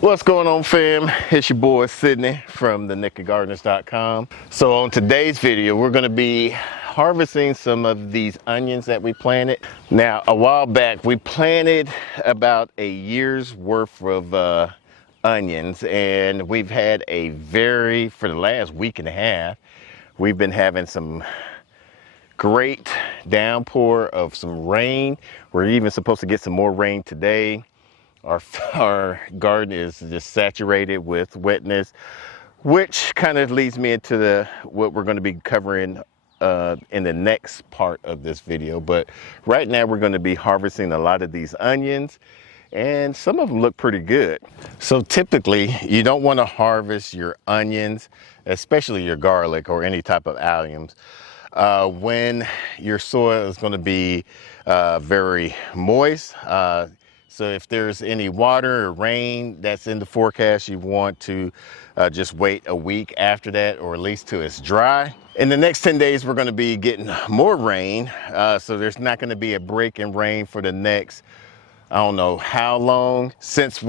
What's going on, fam? It's your boy Sydney from thenakedgardeners.com. So on today's video, we're going to be harvesting some of these onions that we planted. Now, a while back, we planted about a year's worth of onions, and we've had for the last week and a half, we've been having some great downpour of some rain. We're even supposed to get some more rain today. Our garden is just saturated with wetness, which kind of leads me into what we're going to be covering in the next part of this video. But right now we're going to be harvesting a lot of these onions, and some of them look pretty good. So typically you don't want to harvest your onions, especially your garlic or any type of alliums, when your soil is going to be very moist. So if there's any water or rain that's in the forecast, you want to just wait a week after that, or at least till it's dry. In the next 10 days, we're going to be getting more rain. So there's not going to be a break in rain for the next, I don't know how long. Since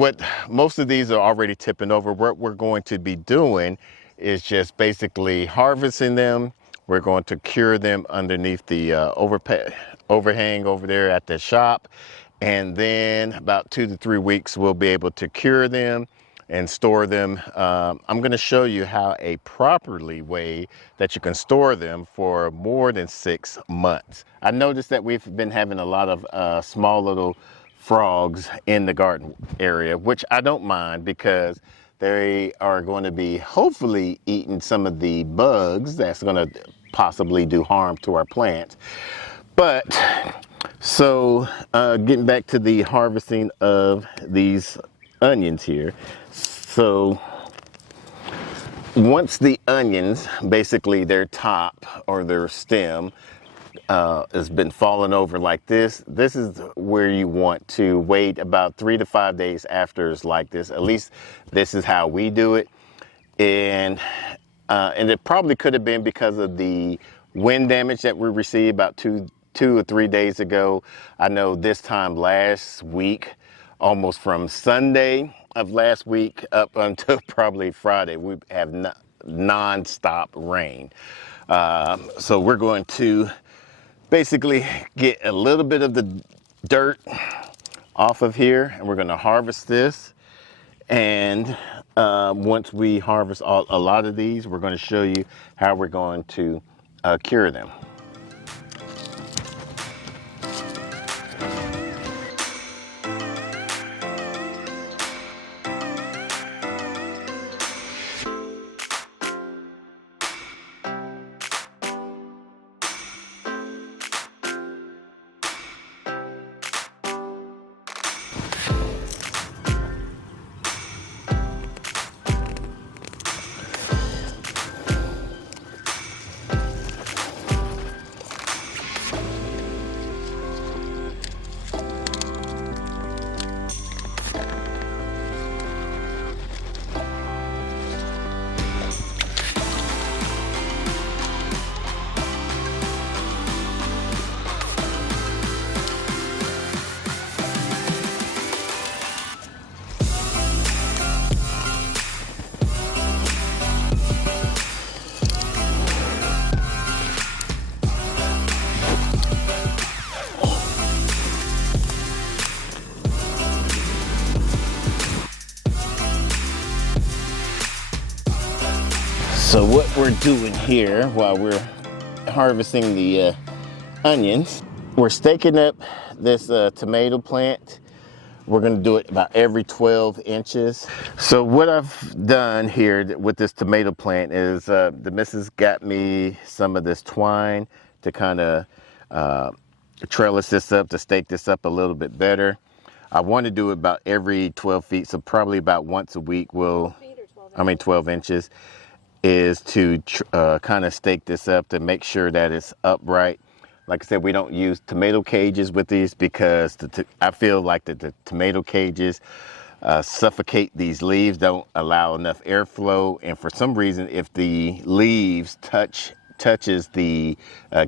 most of these are already tipping over, what we're going to be doing is just basically harvesting them. We're going to cure them underneath the overhang over there at the shop. And then about 2 to 3 weeks, we'll be able to cure them and store them. I'm going to show you how a properly way that you can store them for more than 6 months. I noticed that we've been having a lot of small little frogs in the garden area, which I don't mind, because they are going to be hopefully eating some of the bugs that's going to possibly do harm to our plants. But so getting back to the harvesting of these onions here. So once the onions, basically their top or their stem has been falling over like this is where you want to wait about 3 to 5 days after it's like this. At least this is how we do it. And it probably could have been because of the wind damage that we received about two or 3 days ago. I know this time last week, almost from Sunday of last week up until probably Friday, we have non-stop rain. So we're going to basically get a little bit of the dirt off of here, and we're going to harvest this. And once we harvest a lot of these, we're going to show you how we're going to cure them. So what we're doing here while we're harvesting the onions, we're staking up this tomato plant. We're going to do it about every 12 inches. So what I've done here with this tomato plant is the missus got me some of this twine to kind of trellis this up, to stake this up a little bit better. I want to do it about every 12 feet, so probably about once a week 12 inches. Is to kind of stake this up to make sure that it's upright. Like I said, we don't use tomato cages with these because I feel like the tomato cages suffocate these leaves, don't allow enough airflow, and for some reason, if the leaves touches the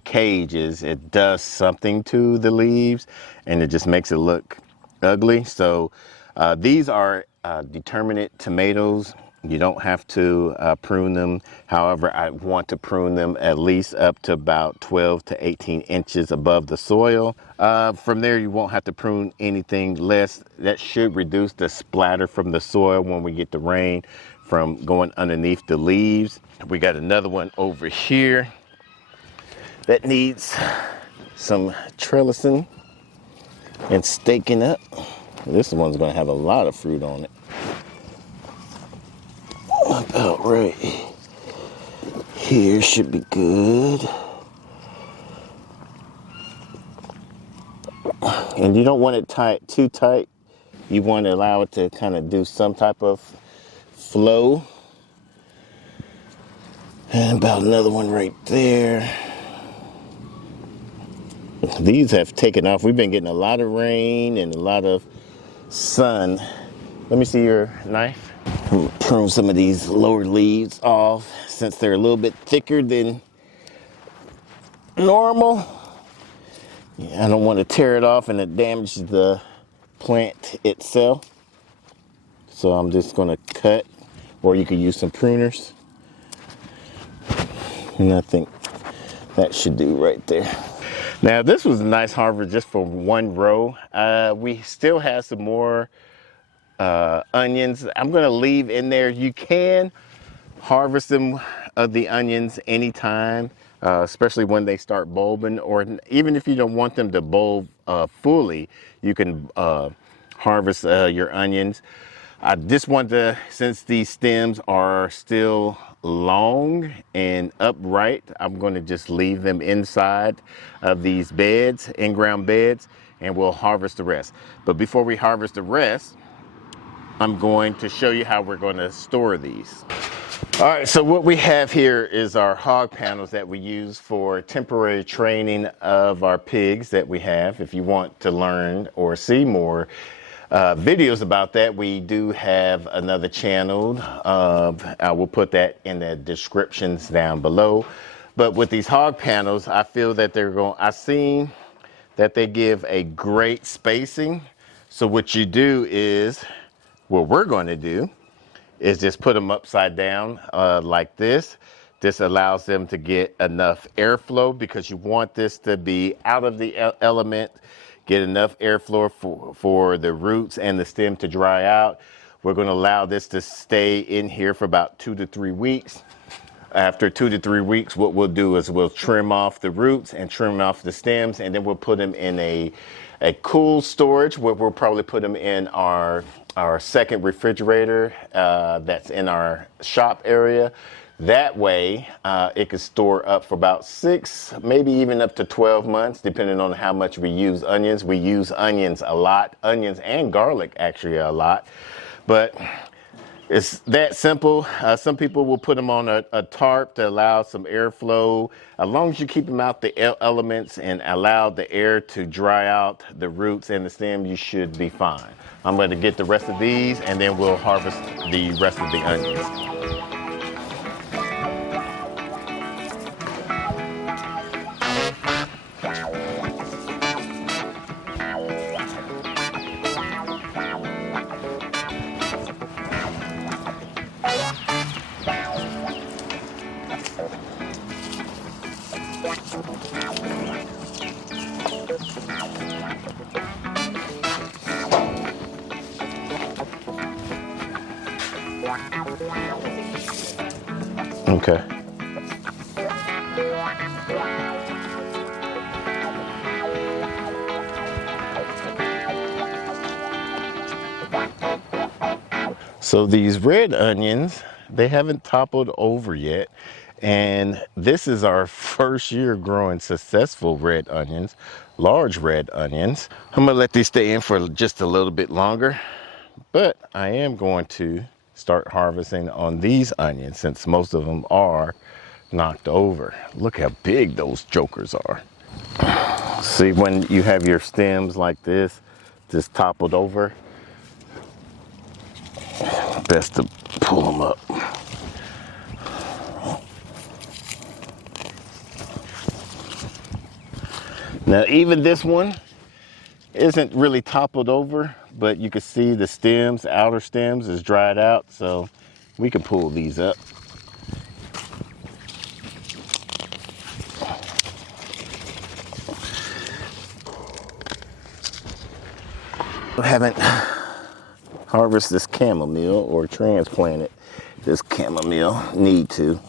cages, it does something to the leaves, and it just makes it look ugly. So these are determinate tomatoes, you don't have to prune them. However, I want to prune them at least up to about 12 to 18 inches above the soil. From there, you won't have to prune anything less. That should reduce the splatter from the soil when we get the rain from going underneath the leaves. We got another one over here that needs some trellising and staking up. This one's gonna have a lot of fruit on it. About right here should be good. And you don't want it tight, too tight. You want to allow it to kind of do some type of flow. And about another one right there. These have taken off. We've been getting a lot of rain and a lot of sun. Let me see your knife. Prune some of these lower leaves off since they're a little bit thicker than normal. Yeah, I don't want to tear it off and it damages the plant itself. So I'm just going to cut, or you could use some pruners. And I think that should do right there. Now this was a nice harvest just for one row. We still have some more onions I'm going to leave in there. You can harvest them the onions anytime, especially when they start bulbing, or even if you don't want them to bulb fully, you can harvest your onions. I just want to, since these stems are still long and upright, I'm going to just leave them inside of these beds, in-ground beds, and we'll harvest the rest. But before we harvest the rest, I'm going to show you how we're going to store these. All right, so what we have here is our hog panels that we use for temporary training of our pigs that we have. If you want to learn or see more videos about that, we do have another channel. I will put that in the descriptions down below. But with these hog panels, I feel that I've seen that they give a great spacing. So what you do is, what we're going to do is just put them upside down like this. This allows them to get enough airflow, because you want this to be out of the element, get enough airflow for the roots and the stem to dry out. We're going to allow this to stay in here for about 2 to 3 weeks. After 2 to 3 weeks, what we'll do is we'll trim off the roots and trim off the stems, and then we'll put them in a cool storage where we'll probably put them in our second refrigerator that's in our shop area. That way it can store up for about 6, maybe even up to 12 months, depending on how much we use onions. We use onions a lot, onions and garlic actually a lot, but it's that simple. Some people will put them on a tarp to allow some airflow. As long as you keep them out the elements and allow the air to dry out the roots and the stem, you should be fine. I'm going to get the rest of these, and then we'll harvest the rest of the onions. Okay. So these red onions, they haven't toppled over yet. And this is our first year growing successful red onions, large red onions. I'm gonna let these stay in for just a little bit longer, but I am going to start harvesting on these onions since most of them are knocked over. Look how big those jokers are. See, when you have your stems like this, just toppled over, best to pull them up. Now even this one, isn't really toppled over, but you can see the stems, outer stems is dried out, so we can pull these up. I haven't harvested this chamomile or transplanted this chamomile. Need to.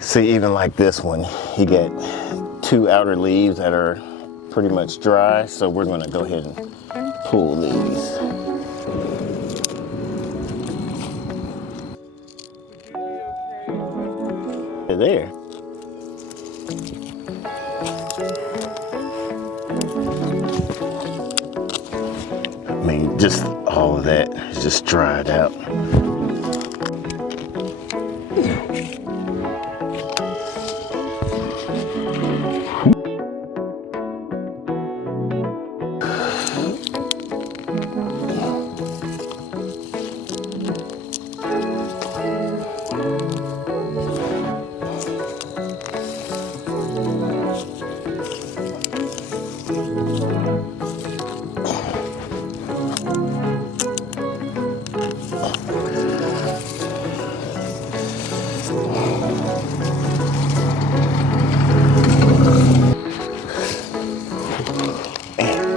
See, even like this one, you get two outer leaves that are pretty much dry, so we're gonna go ahead and pull these. They're there. I mean, just all of that is just dried out.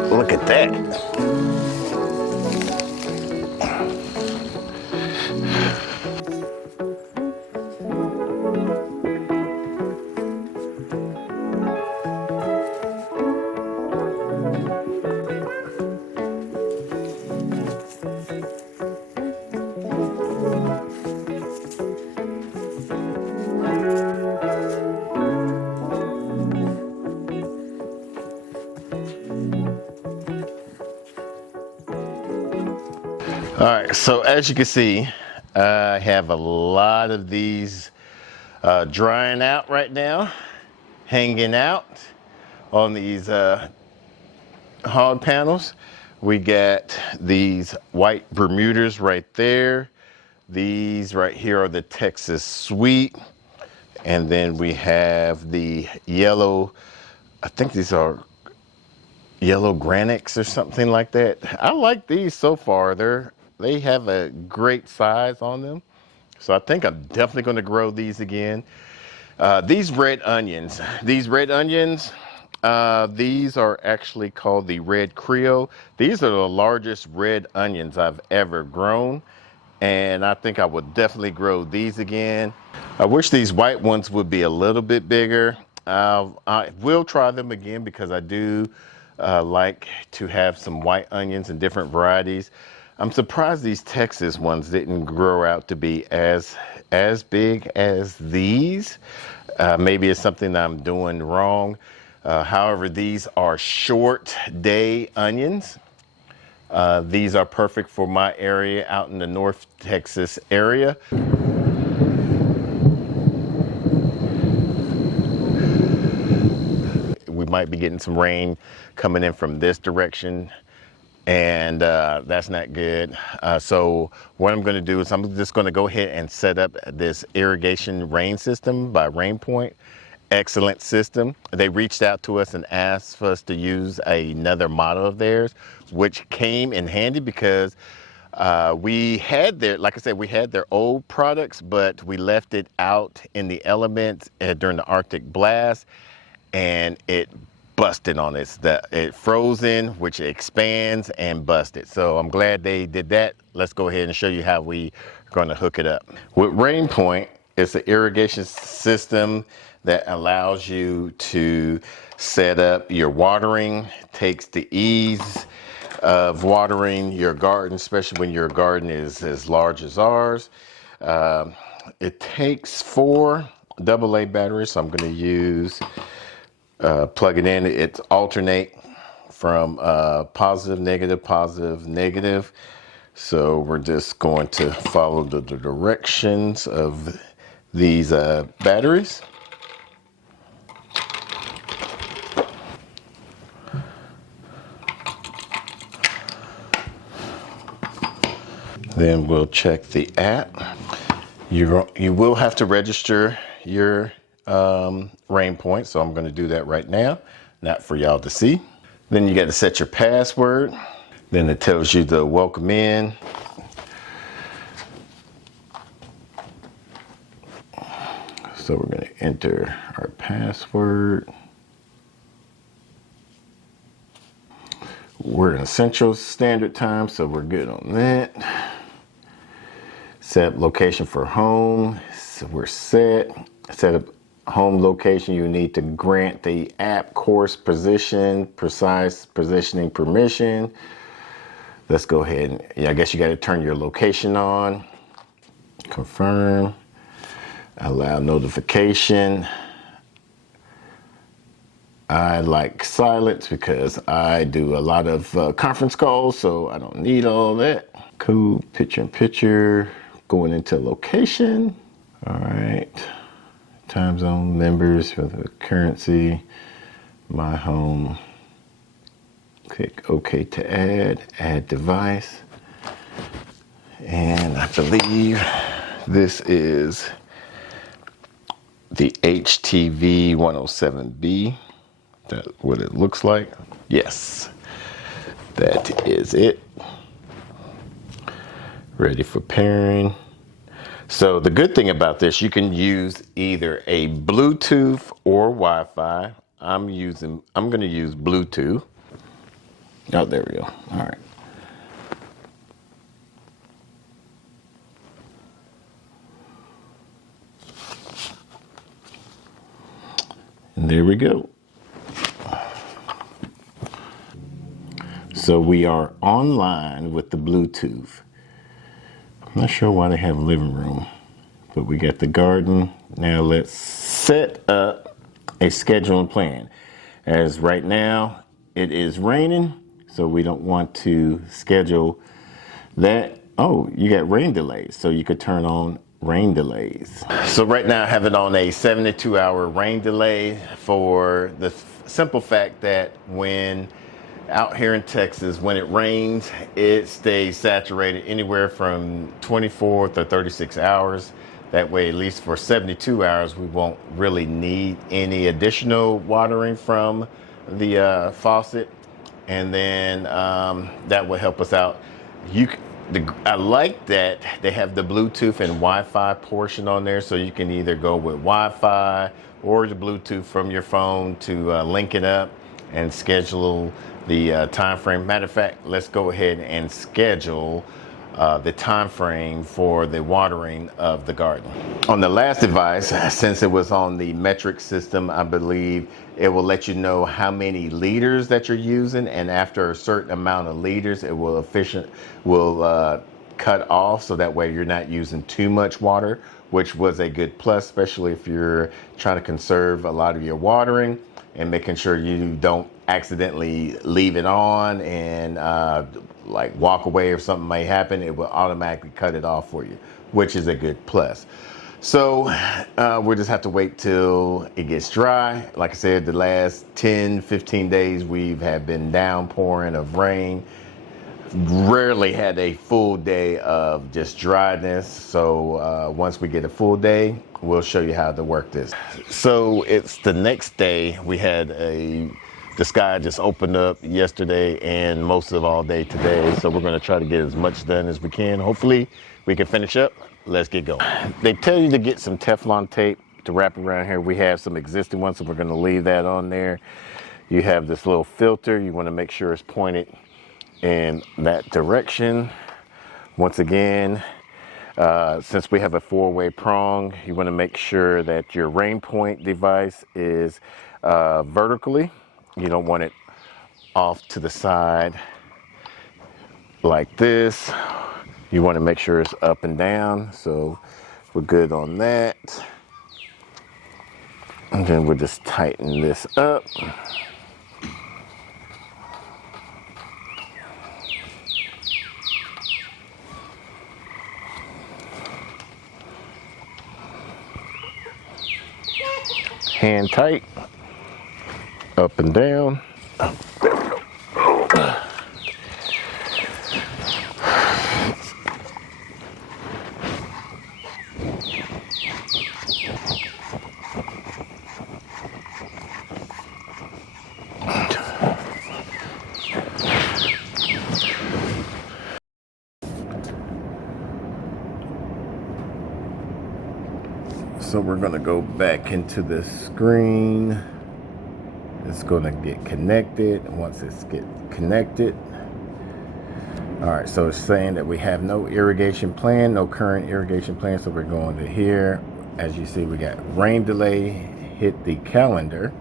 Look at that. All right, so as you can see, I have a lot of these drying out right now, hanging out on these hog panels. We got these white Bermudas right there. These right here are the Texas Sweet. And then we have the yellow, I think these are yellow granites or something like that. I like these so far. They have a great size on them. So I think I'm definitely going to grow these again. These red onions, these are actually called the Red Creole. These are the largest red onions I've ever grown. And I think I would definitely grow these again. I wish these white ones would be a little bit bigger. I will try them again because I do like to have some white onions in different varieties. I'm surprised these Texas ones didn't grow out to be as big as these. Maybe it's something that I'm doing wrong. However, these are short day onions. These are perfect for my area out in the North Texas area. We might be getting some rain coming in from this direction, and that's not good. So what I'm going to do is I'm just going to go ahead and set up this irrigation rain system by Rainpoint. Excellent system. They reached out to us and asked for us to use another model of theirs, which came in handy because we had their, like I said, we had their old products, but we left it out in the elements during the Arctic blast, and it busted on us. It frozen, which expands and busted. So I'm glad they did that. Let's go ahead and show you how we are going to hook it up. With Rainpoint, it's an irrigation system that allows you to set up your watering, takes the ease of watering your garden, especially when your garden is as large as ours. It takes 4 AA batteries, so I'm going to use plug it in. It's alternate from positive, negative, positive, negative. So we're just going to follow the directions of these batteries. Then we'll check the app. You will have to register your Rainpoint, so I'm going to do that right now, not for y'all to see. Then you got to set your password. Then it tells you to welcome in. So we're going to enter our password. We're in Central Standard Time, so we're good on that. Set location for home. So we're set. Set up home location. You need to grant the app course position, precise positioning permission. Let's go ahead and, yeah, I guess you got to turn your location on. Confirm. Allow notification. I like silence because I do a lot of conference calls, so I don't need all that. Cool. Picture in picture. Going into location. All right. Time zone members for the currency. My home. Click OK to add device. And I believe this is the HTV 107B. That's what it looks like. Yes, that is it. Ready for pairing. So the good thing about this, you can use either a Bluetooth or Wi-Fi. I'm going to use Bluetooth. Oh, there we go. All right. And there we go. So we are online with the Bluetooth. I'm not sure why they have living room, but we got the garden. Now let's set up a schedule and plan. As right now it is raining, so we don't want to schedule that. Oh, you got rain delays, so you could turn on rain delays. So right now I have it on a 72-hour rain delay for the simple fact that when out here in Texas, when it rains, it stays saturated anywhere from 24 to 36 hours. That way, at least for 72 hours, we won't really need any additional watering from the faucet. And then that will help us out. I like that they have the Bluetooth and Wi-Fi portion on there, so you can either go with Wi-Fi or the Bluetooth from your phone to link it up and schedule the time frame. Matter of fact, let's go ahead and schedule the time frame for the watering of the garden. On the last device, since it was on the metric system, I believe it will let you know how many liters that you're using, and after a certain amount of liters, it will cut off, so that way you're not using too much water, which was a good plus, especially if you're trying to conserve a lot of your watering and making sure you don't accidentally leave it on and like walk away or something may happen. It will automatically cut it off for you, which is a good plus. So we'll just have to wait till it gets dry. Like I said, the last 10-15 days we've been downpouring of rain. Rarely had a full day of just dryness. So once we get a full day, we'll show you how to work this. So it's the next day. We had the sky just opened up yesterday and most of all day today. So we're going to try to get as much done as we can. Hopefully we can finish up. Let's get going. They tell you to get some Teflon tape to wrap around here. We have some existing ones, so we're going to leave that on there. You have this little filter. You want to make sure it's pointed in that direction. Once again, since we have a 4-way prong, you want to make sure that your Rainpoint device is vertically. You don't want it off to the side like this. You want to make sure it's up and down, so we're good on that. And then we'll just tighten this up. Hand tight, up and down. Oh, there we go. So we're gonna go back into the screen. It's gonna get connected. Once it's get connected, all right, so it's saying that we have no irrigation plan, no current irrigation plan. So we're going to here. As you see, we got rain delay, hit the calendar.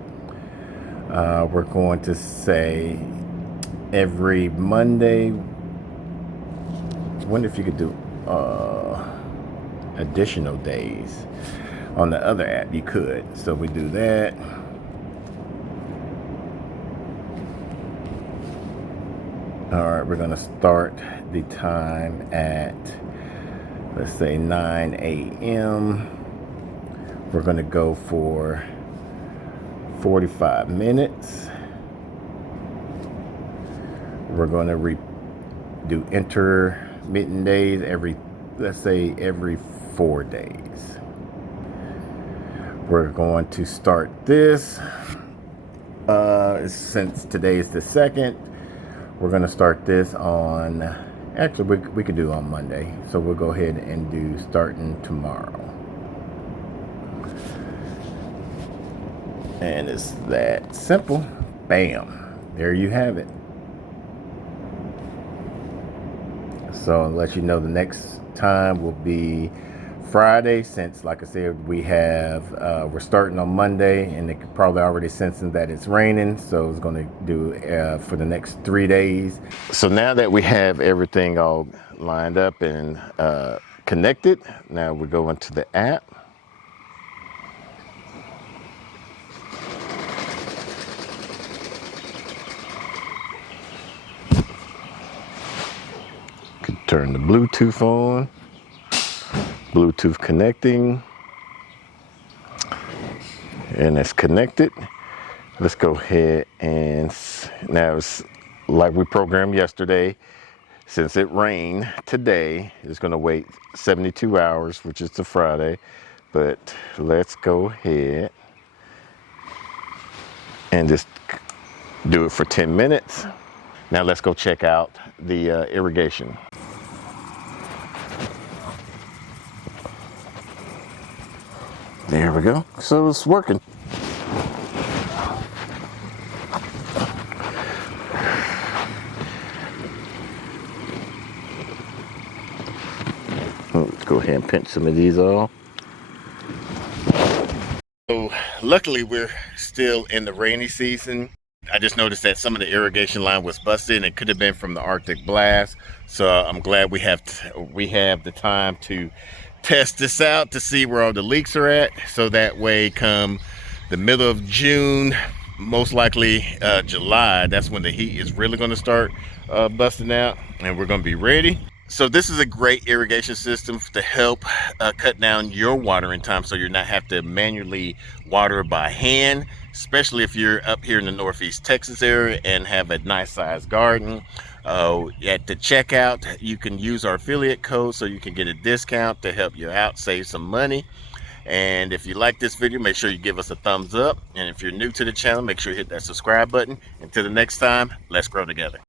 We're going to say every Monday. I wonder if you could do additional days. On the other app you could, so we do that. All right, we're gonna start the time at, let's say 9 a.m. We're gonna go for 45 minutes. We're gonna do intermittent days every, let's say every 4 days. We're going to start this, since today is the 2nd, we're going to start this on, actually we could do on Monday. So we'll go ahead and do starting tomorrow. And it's that simple. Bam. There you have it. So I'll let you know the next time will be Friday, since like I said, we have we're starting on Monday, and they probably already sensing that it's raining, so it's going to do for the next 3 days. So now that we have everything all lined up and connected, now we go into the app. Turn the Bluetooth on. Bluetooth connecting, and it's connected. Let's go ahead and now it's like we programmed yesterday. Since it rained today, it's going to wait 72 hours, which is the Friday. But let's go ahead and just do it for 10 minutes. Now let's go check out the irrigation. There we go. So it's working. Let's go ahead and pinch some of these off. So luckily we're still in the rainy season. I just noticed that some of the irrigation line was busted, and it could have been from the Arctic blast. So I'm glad we have the time to test this out to see where all the leaks are at. So that way, come the middle of June, most likely July, that's when the heat is really going to start busting out, and we're going to be ready. So this is a great irrigation system to help cut down your watering time, so you're not have to manually water by hand, especially if you're up here in the Northeast Texas area and have a nice sized garden. At the checkout, you can use our affiliate code so you can get a discount to help you out, save some money. And if you like this video, make sure you give us a thumbs up. And if you're new to the channel, make sure you hit that subscribe button. Until the next time, let's grow together.